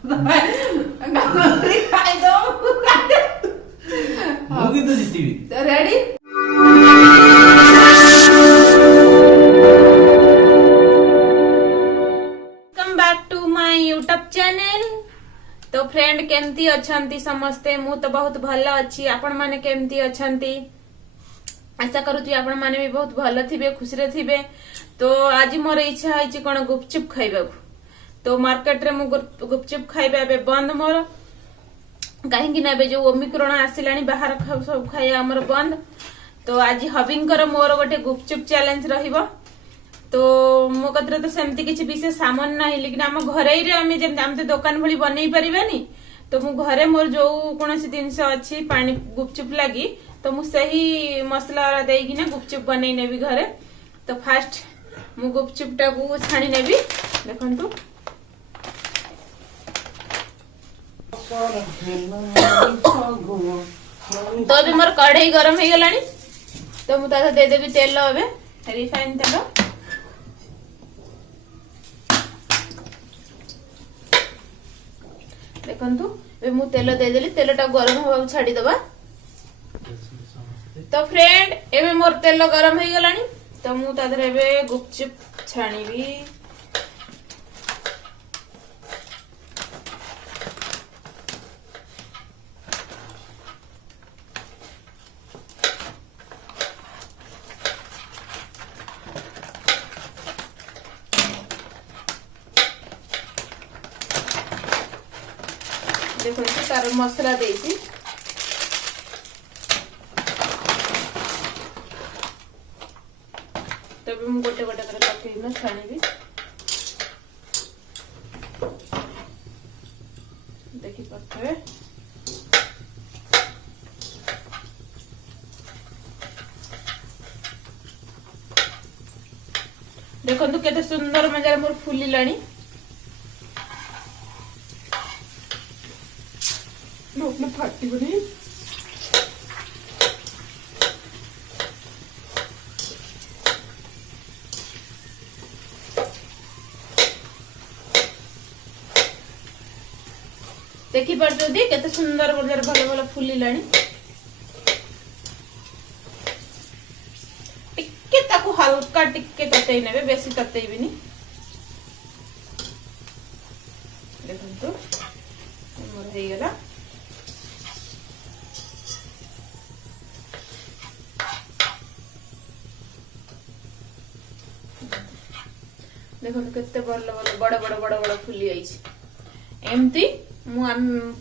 Ready welcome back to my YouTube channel. तो friend केमती अछंती समस्ते मु तो बहुत भल अच्छी आपण माने केमती अछंती आशा करूची आपण माने भी बहुत भल थिबे खुशी रे थिबे। तो आज मोर इच्छा है कौन गुपचुप खाइबा तो मार्केट रे मु गुपचुप खाइबा बे बंद मोर कहीं ना जो ओमिक्रोन आसिलानी बाहर सब खाइया हमर बंद। तो आज हबिंकर मोर गोटे गुपचुप चैलेंज रहिबो। तो मो कतरे तो सेमती किछि विशेष सामान नाही लेकिन हम घरे रे हम जेम हम तो दुकान भली बनै परिबानी। तो मु घरे मोर जो कोनोसी जिंस अछि पानी गुपचुप लागी तो मु सही मसला देई कि ना गुपचुप बनै नेबी घरे। तो फास्ट मु गुपचुप टा को छाणी नेबी देखंतु। तो अभी मोर कढ़ाई गरम हो गलानी तो मु ताथा दे देबी तेल अबे रिफाइन तेल। देखंतु ए मु तेल दे देली तेलटा गरम होबा छाडी दबा। तो फ्रेंड एबे मोर तेल गरम हो गलानी तो मु तादरे एबे गुपचुप छाणीबी। देखो तार मसला देती तब हम गोटे गोटे कर पकई न छाणी देखि पकवे। देखंतु केते सुंदर मजार मोर फुली लाणी अपने फाटी बनी। देखी पार्टी केते सुंदर बजार भल भल फुली लाणी टिके ताकू हल्का टिके ततई नेबे बेसी ततई बिनी। देखंतु मोर हे गेला। देखो केते बड़ बड़ बड़ बड़ बड़ फुली आइछ एमती मु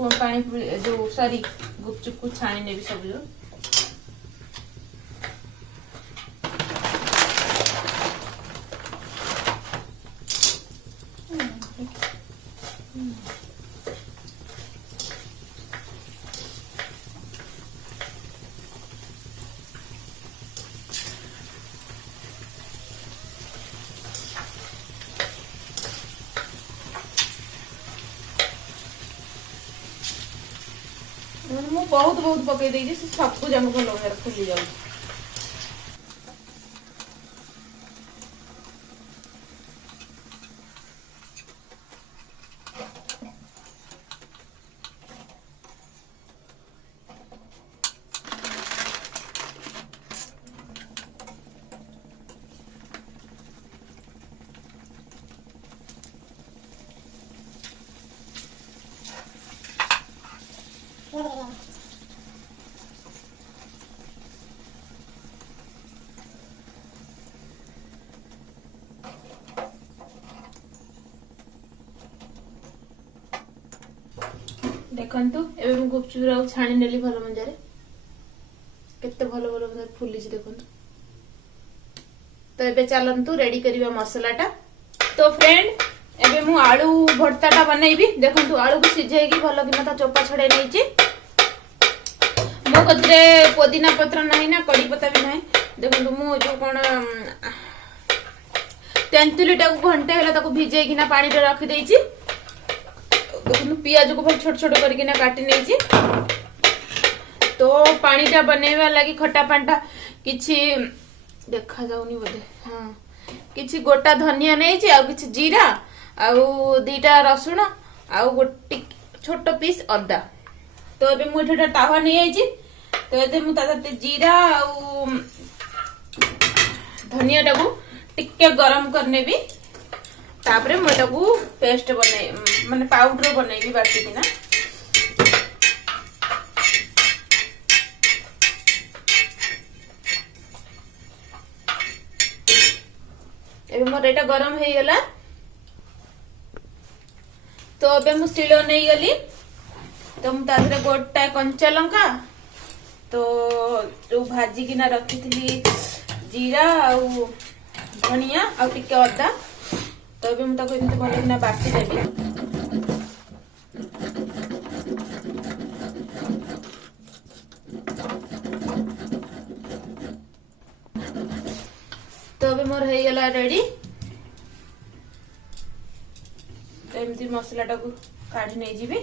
पानी जो सॉरी गुपचुप को छाणी नेबी सब जो। मु बहुत बहुत पकई देई सब कुछ जंग भलो मेरा फुली जाऊ। देखंतु एबे मु गुपचुप राउ छाणी नेली भलो मंजारे केते भलो भलो मंजार फुली छी देखंतु। तो एबे चलंतु रेडी करिबा मसालाटा। तो फ्रेंड एबे मु आलू भर्ताटा बनैबी। देखंतु आलू को सिझेगी भलो किना ता चोपा छडे नै छी। मो कतरे पुदीना पत्र नाही ना कड़ी पत्ता भी नाही। देखंतु मु जो कोन तेंतुलीटा को घंटे होला ताको भिजे किना पानी रे रखि देई छी। पियाज को छोट छोट करके काटी नहीं। तो पानीटा बनैबा लगी खट्टा पांटा किछि देखा जाउनी बोधे हाँ किछि गोटा धनिया नहीं आ किछि जीरा आउ दीटा रसुण आउ गोटे छोट पीस अदा। तो अबे मु एठा तावा नहीं आइची। तो एते मु ताते जीरा आउ धनिया टाकू टिके गरम करने भी तापरे मु एटाकू पेस्ट बनै माने पाउडर बनैबी बाटी किना। एबे मोर एटा गरम हे गेला। तो अबे मु शिलो नहीं गली। तो मु तादरे गोटा कंचा लंका तो जो भाजी किना रखी थी जीरा आउ धनिया आउ टिके अदा। तो अबे मु ताको एमती भल किना बाटी देबी। तो अबे मोर हे गेला रेडी। तो एमती मसला टाकू काढ़ी नहीं जीबी।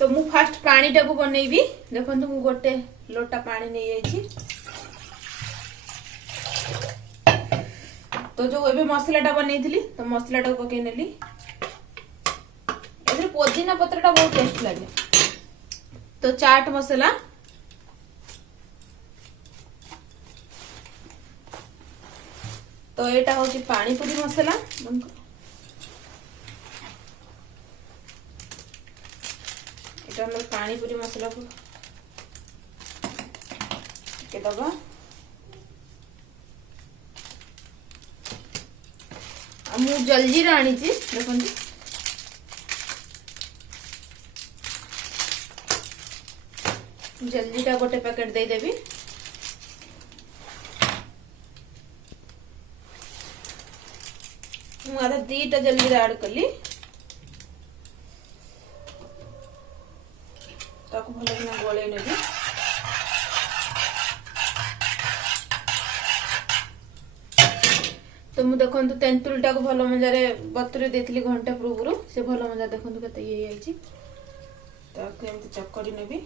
तो मु फास्ट पानी टाकू बनैबी। देखंतु मु गोटे लोटा पानी नहीं आइछि। तो जो एबे मसलाटा बनैथिली तो मसलाटा पके नेली। एबे पुदीना पत्रटा बहुत टेस्ट लागे। तो चाट मसला तो एटा होची पानी पूरी मसला। एटा हम पानी पूरी मसला को के दबा। मु जलजीरा आनी छी देखंतु। जलजीरा गोटे पैकेट दे देबी। मु आधा दीटा जलजीरा ऐड कली। ताको भलो किना गोळे नेबी। तो मु देखंतु तेंतुलटा को भलो मजारे बतुरे देथिली घंटा पूर्व से भलो मजा देखंतु कते ये आइची। ताको एमती चक्करी नेबी।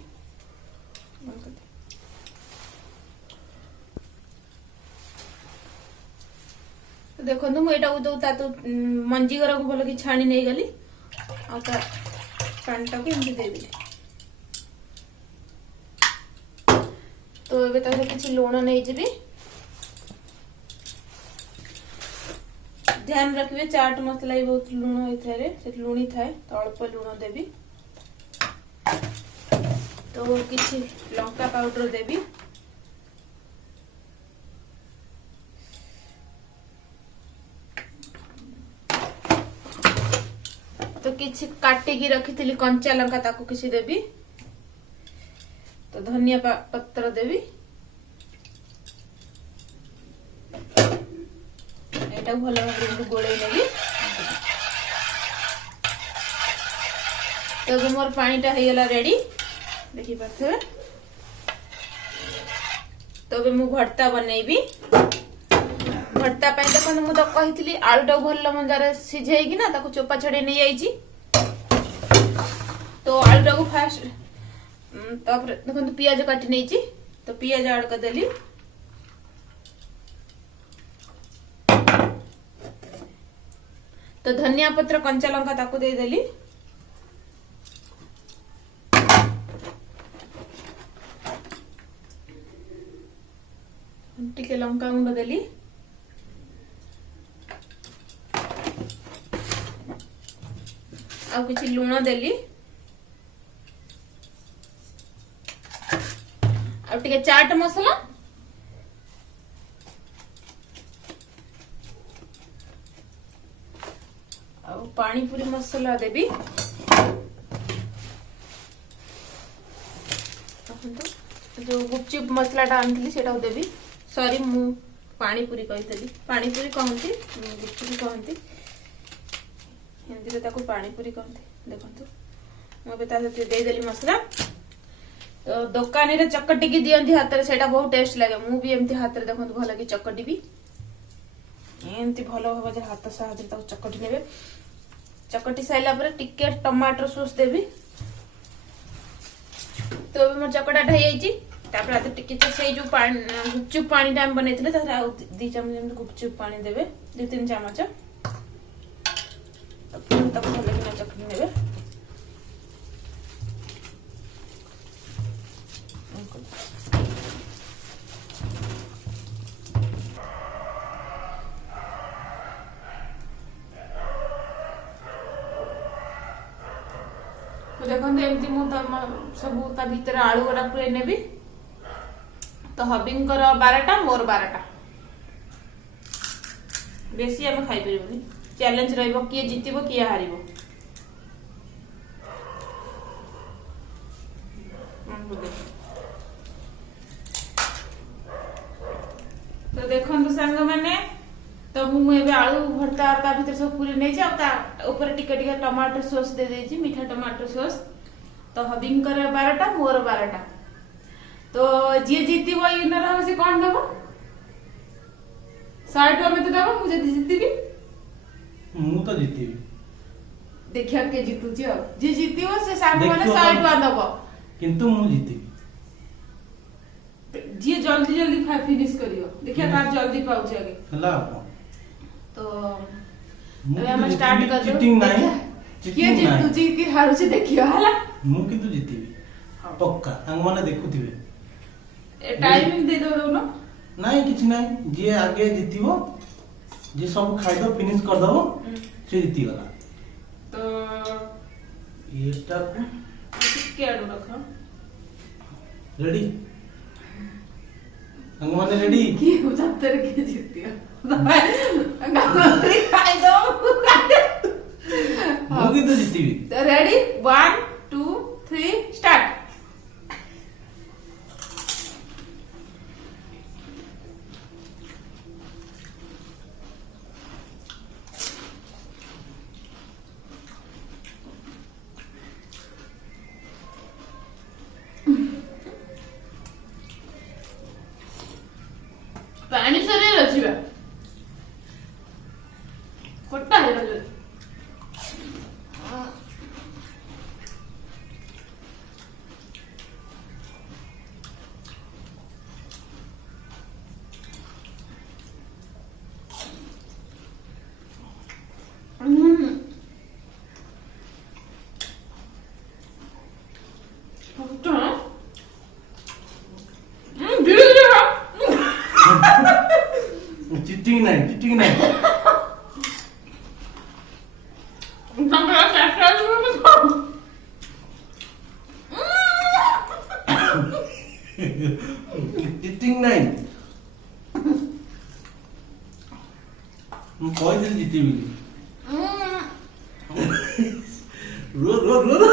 तो देखंतु मु एटा जो तातो मंजी गरा को भलो कि छाणी नहीं गली आ ता पानटा को एमती दे दिली। तो एबे ताको किछि लूण नहीं जीबी। ध्यान रखिए चाट मसला ही बहुत लुण होता है से लुणी थाए तो अल्प लुण देवी। तो किछि लंका पाउडर देवी। तो किछि काटी की रखी थी कंचा लंका ताको किछि देवी। तो धनिया पत्र देवी। एटा भलो भाबे गोळै नेबी। तो मोर पानीटा हे गेला रेडी देखि पाथे। तो बे मु भर्ता बनैबी। भर्ता पय देखन मु तो कहितली आलूटा भलो मंजारे सिझेई कि ना ताको चोपा छडे नै आइची। तो आलूटा को फास्ट तापर देखन प्याज काटी नैची। तो प्याज ऐड कर देली। तो धनिया पत्र कंचा लंका ताको दे देली। टिके लंका गुंड देली। आ किछि लूण देली। आ टिके चाट मसला आ पानी पूरी मसला देबी। जो गुपचुप मसलाटा आनी सेटा देवी। सॉरी मु पानी पूरी कही पानी पूरी कहती गुपचुप कहती हिंदी में ताको पानी पूरी कहती। देखो मुझे देदेली मसला। तो दुकान रे चकटी की दियंती हाथ रे सेटा बहुत टेस्ट लगे। मु भी एमती हाथ रे देखो भल कि चकटी भी एमती भल भाव जे हाथ साहाଯ୍ୟ ताको चकटी नेबे। चकटी साइला पर टिके टमाटर सॉस देबी। तो अबे मोर चकटा ढाई आइची। तापर आते टिके से जो पानी गुपचुप पानी टाइम बनैथिले तापर आ 2 चम्मच हम गुपचुप पानी देबे 2-3 चम्मच तब भले कि चटनी देबे तो देखते एमती सब ता भीतर आलू गुड़ा पूरे नेबी तो हबिंकर 12टा मोर 12टा बेसी आम खाई परिबनी चैलेंज रहिबो किए जीतिबो किए हारिबो तो देखंतु संग माने तो मु एबे आलू भरता ता भीतर सब पूरी नै जा ता ऊपर टिके टिके टमाटर सॉस दे देजी मीठा टमाटर सॉस तो हबिंकर 12टा मोर 12टा तो जे जीतिबो इनर हम से कोन देबो 100 टका में तो देबो मुझे जीतिबी मु तो जीतिबी देखिया के जीतु जे जीतिबो से साग माने 100 टका देबो किंतु मु जीतिबी जे जल्दी जल्दी फिनिश करियो देखिया कार जल्दी पाउछ आगे हला तो अबे हम स्टार्ट कर दो चीटिंग नहीं किए जीतु जी की हारू से देखियो हला मु किंतु जीतिबी पक्का अंग माने देखुथिबे टाइमिंग दे दो ना नहीं किछ नहीं जे आगे जीतिबो जे सब खाइ दो फिनिश कर दबो से जीति गला तो एटा को के आडू रखो रेडी अंग माने रेडी की हो जातर के जीतियो अंगरी खाइ दो मु किंतु जीतिबी तो रेडी 1 2 3 स्टार्ट पानी सरे रचिबा कोट्टा है रजो चीटिंग नहीं चीटिंग नहीं कोई दिन जीतीबी रो रो रो रो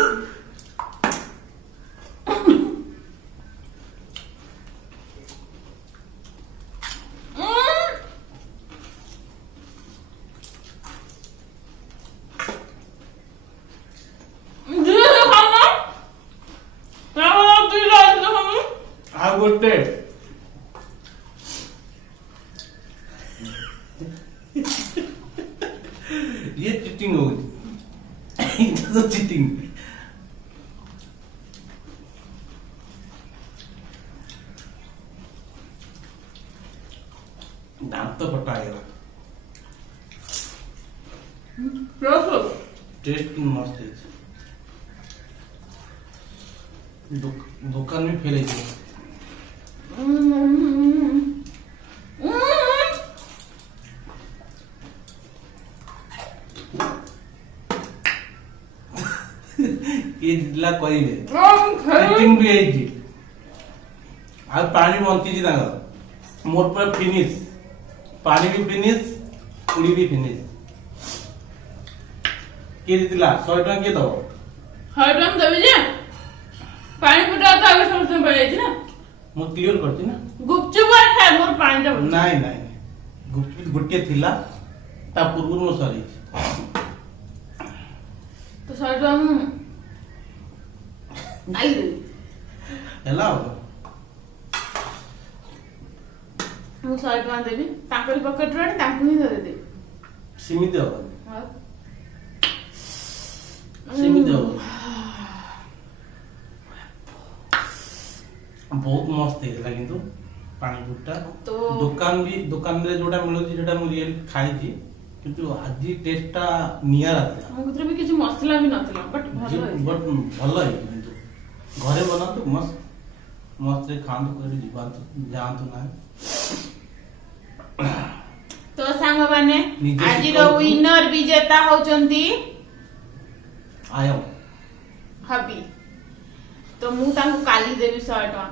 गोटे ये चीटिंग हो गई ये तो चीटिंग दांत तो फटाएगा टेस्ट मस्त है दुकान में फैले ये जितला कइले सेटिंग भी है जी आ पानी बंती जी तांगा मोर पर फिनिश पानी भी फिनिश पुड़ी भी फिनिश के जितला 100 टका के दो 100 टका देबे जे पानी पुटा तो आगे समझ में पड़ ना मु क्लियर करती ना गुपचुप आ खाए मोर पानी टा नहीं नहीं गुपचुप गोटे थिला ता पूर्व मो सरी तो 100 टका मु आई रे हेला मु 100 टका देबी ताकरी पॉकेट रे ताकू ही दे दे सीमित हो हां सीमित हो बहुत मस्त ହେଇଥିଲା କିନ୍ତୁ ପାଣି ପୁରିଟା तो ଦୋକାନ ରେ ଯୋଉଟା ମିଳୁଛି ସେଟା ମୁଁ ରିଏଲ ଖାଇଛି କିନ୍ତୁ ଆଜି ଟେଷ୍ଟ ଟା ନିଆରା ଥିଲା ଆମ ଭିତରେ ବି କିଛି ମସଲା ବି ନଥିଲା ବଟ୍ ଭଲ ହେଇଥିଲା। ବଟ୍ ଭଲ ହେଇଛି କିନ୍ତୁ ଘରେ ବନାନ୍ତୁ ମସ୍ତ ରେ ଖାଆନ୍ତୁ କରି ଯାଆନ୍ତୁ ନାହିଁ। तो सांग माने निजे आज शिखरକୁ- विनर विजेता होचंती आयो हबी। तो मु तांको काली देवी 100 टका।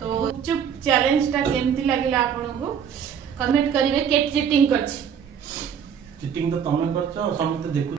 तो चुप चैलेंज टा केमती लागिला आपनको कमेंट करिवे के चीटिंग करछि। चिटिंग तो तमे करछ समस्त देखु